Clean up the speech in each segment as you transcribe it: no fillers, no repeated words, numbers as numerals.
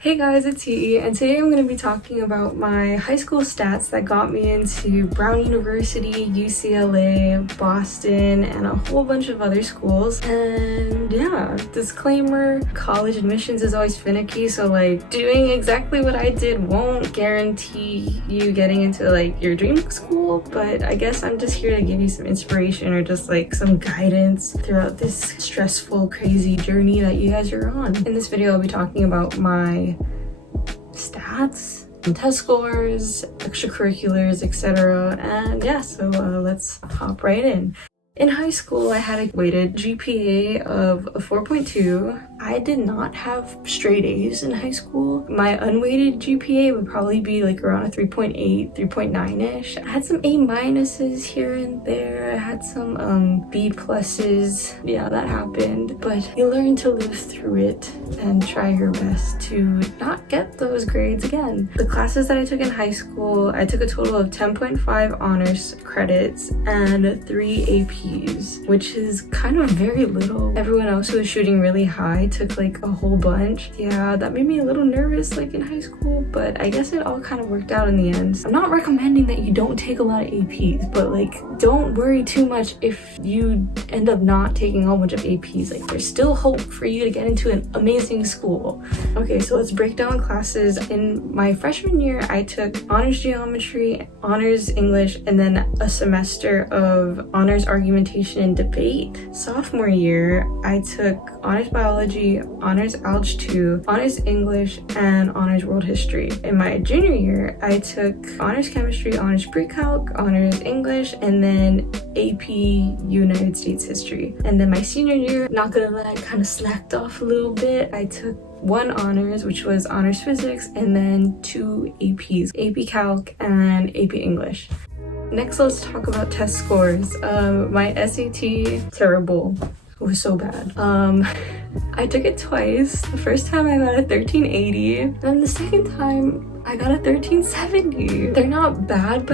Hey guys, it's Yi, and today I'm going to be talking about my high school stats that got me into Brown University, UCLA, Boston, and a whole bunch of other schools. And yeah, disclaimer, college admissions is always finicky, so like doing exactly what I did won't guarantee you getting into like your dream school, but I guess I'm just here to give you some inspiration or just like some guidance throughout this stressful, crazy journey that you guys are on. In this video, I'll be talking about my stats and test scores, extracurriculars, etc. And yeah, so let's hop right in. In high school, I had a weighted GPA of a 4.2. I did not have straight A's in high school. My unweighted GPA would probably be like around a 3.8, 3.9-ish. I had some A minuses here and there. I had some B pluses. Yeah, that happened. But you learn to live through it and try your best to not get those grades again. The classes that I took in high school, I took a total of 10.5 honors credits and 3 APs, which is kind of very little. Everyone else who was shooting really high took like a whole bunch. Yeah, that made me a little nervous like in high school, but I guess it all kind of worked out in the end. I'm not recommending that you don't take a lot of APs, but like don't worry too much if you end up not taking a whole bunch of APs. Like there's still hope for you to get into an amazing school. Okay, so let's break down classes. In my freshman year, I took honors geometry, honors English, and then a semester of honors argumentation and debate. Sophomore year, I took honors biology, honors Alg 2, honors English, and honors world history. In my junior year, I took honors chemistry, honors pre-calc, honors English, and then AP United States history. And then my senior year, not gonna lie, I kind of slacked off a little bit. I took one honors, which was honors physics, and then 2 APs, AP Calc and AP English. Next, let's talk about test scores. My SAT, terrible. It was so bad. I took it twice. The first time I got a 1380, and the second time I got a 1370. They're not bad,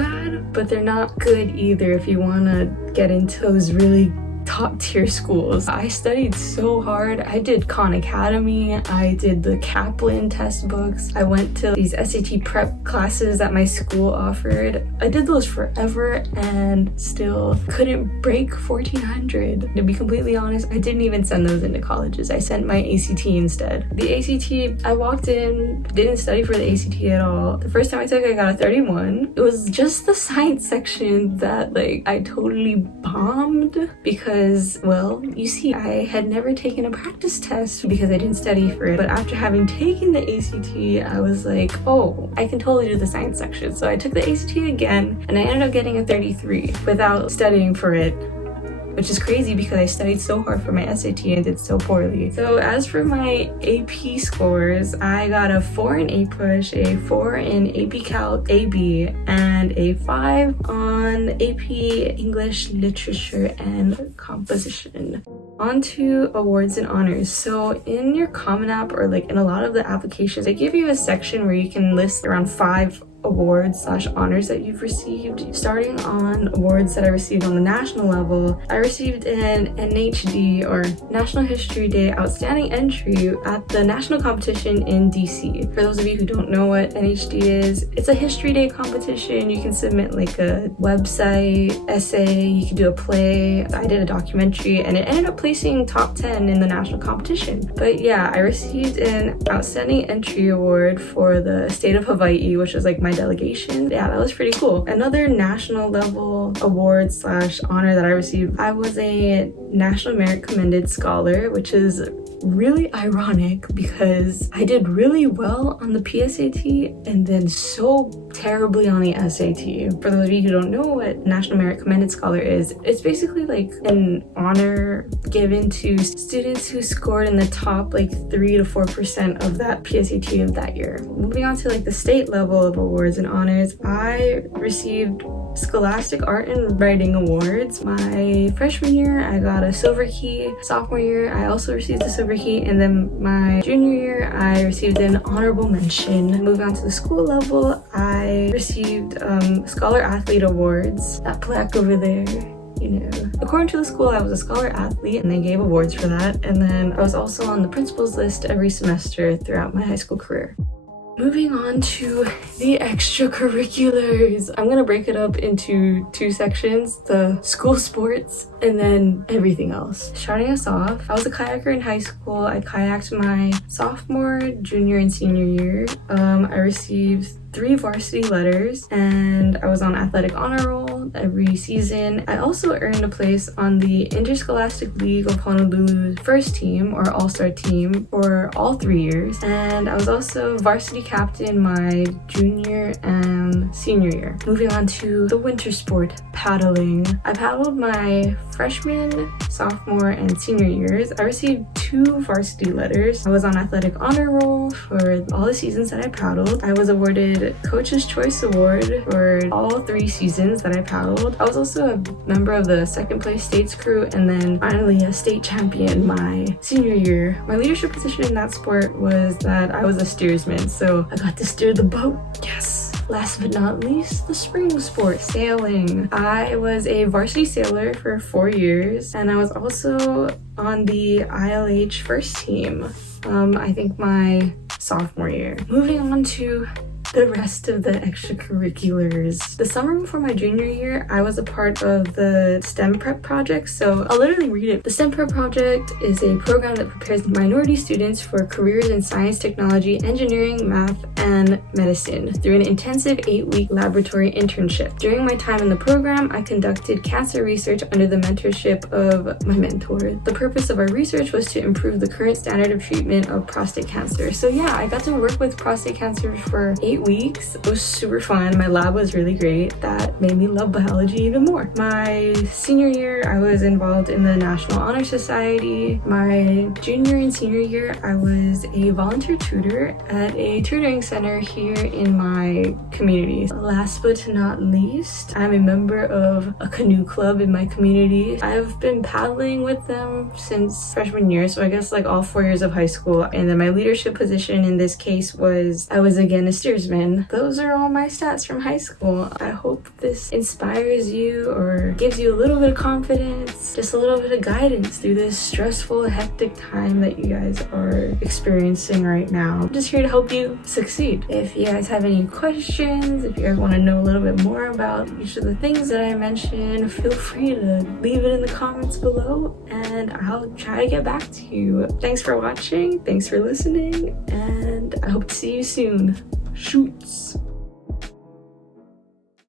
but they're not good either if you want to get into those really top tier schools. I studied so hard. I did Khan Academy, I did the Kaplan test books, I went to these SAT prep classes that my school offered. I did those forever and still couldn't break 1400. To be completely honest, I didn't even send those into colleges. I sent my ACT instead. The ACT, I walked in, didn't study for the ACT at all. The first time I took it, I got a 31. It was just the science section that like I totally bombed because, well, you see, I had never taken a practice test because I didn't study for it. But after having taken the ACT, I was like, oh, I can totally do the science section. So I took the ACT again, and I ended up getting a 33 without studying for it, which is crazy because I studied so hard for my SAT and did so poorly. So as for my AP scores, I got a 4 in APUSH, a 4 in AP Calc AB, and a 5 on AP English Literature and Composition. On to awards and honors. So in your Common App, or like in a lot of the applications, they give you a section where you can list around 5 awards/honors that you've received. Starting on awards that I received on the national level, I received an NHD, or National History Day, outstanding entry at the national competition in DC. For those of you who don't know what NHD is, it's a History Day competition. You can submit like a website essay, you can do a play. I did a documentary and it ended up placing top 10 in the national competition. But yeah, I received an outstanding entry award for the state of Hawaii, which was like my delegation. Yeah, that was pretty cool. Another national level award/honor that I received, I was a National Merit Commended Scholar, which is really ironic because I did really well on the PSAT and then so terribly on the SAT. For those of you who don't know what National Merit Commended Scholar is, it's basically like an honor given to students who scored in the top like 3 to 4% of that PSAT of that year. Moving on to like the state level of awards and honors, I received Scholastic Art and Writing Awards. My freshman year, I got a silver key. Sophomore year, I also received a silver key. And then my junior year, I received an honorable mention. Moving on to the school level, I received Scholar Athlete Awards. That plaque over there, you know. According to the school, I was a scholar athlete and they gave awards for that. And then I was also on the principal's list every semester throughout my high school career. Moving on to the extracurriculars. I'm gonna break it up into two sections, the school sports and then everything else. Starting us off, I was a kayaker in high school. I kayaked my sophomore, junior, and senior year. I received 3 varsity letters and I was on athletic honor roll every season. I also earned a place on the Interscholastic League of Honolulu's first team or all-star team for all 3 years. And I was also varsity captain my junior and senior year. Moving on to the winter sport, paddling. I paddled my freshman, sophomore, and senior years. I received 2 varsity letters. I was on athletic honor roll for all the seasons that I paddled. I was awarded Coach's Choice Award for all 3 seasons that I paddled. I was also a member of the second place states crew and then finally a state champion my senior year. My leadership position in that sport was that I was a steersman, so I got to steer the boat. Yes! Last but not least, the spring sport, sailing. I was a varsity sailor for 4 years and I was also on the ILH first team, I think my sophomore year. Moving on to the rest of the extracurriculars. The summer before my junior year, I was a part of the STEM Prep project, so I'll literally read it. The STEM Prep project is a program that prepares minority students for careers in science, technology, engineering, math, and medicine through an intensive 8-week laboratory internship. During my time in the program, I conducted cancer research under the mentorship of my mentor. The purpose of our research was to improve the current standard of treatment of prostate cancer. So yeah, I got to work with prostate cancer for 8 weeks. It was super fun. My lab was really great. That made me love biology even more. My senior year, I was involved in the National Honor Society. My junior and senior year, I was a volunteer tutor at a tutoring center here in my community. Last but not least, I'm a member of a canoe club in my community. I've been paddling with them since freshman year, so I guess like all 4 years of high school. And then my leadership position in this case was I was again a steersman. Those are all my stats from high school. I hope this inspires you or gives you a little bit of confidence, just a little bit of guidance through this stressful, hectic time that you guys are experiencing right now. I'm just here to help you succeed. If you guys have any questions, if you guys want to know a little bit more about each of the things that I mentioned, feel free to leave it in the comments below and I'll try to get back to you. Thanks for watching, thanks for listening, and I hope to see you soon. Shoots.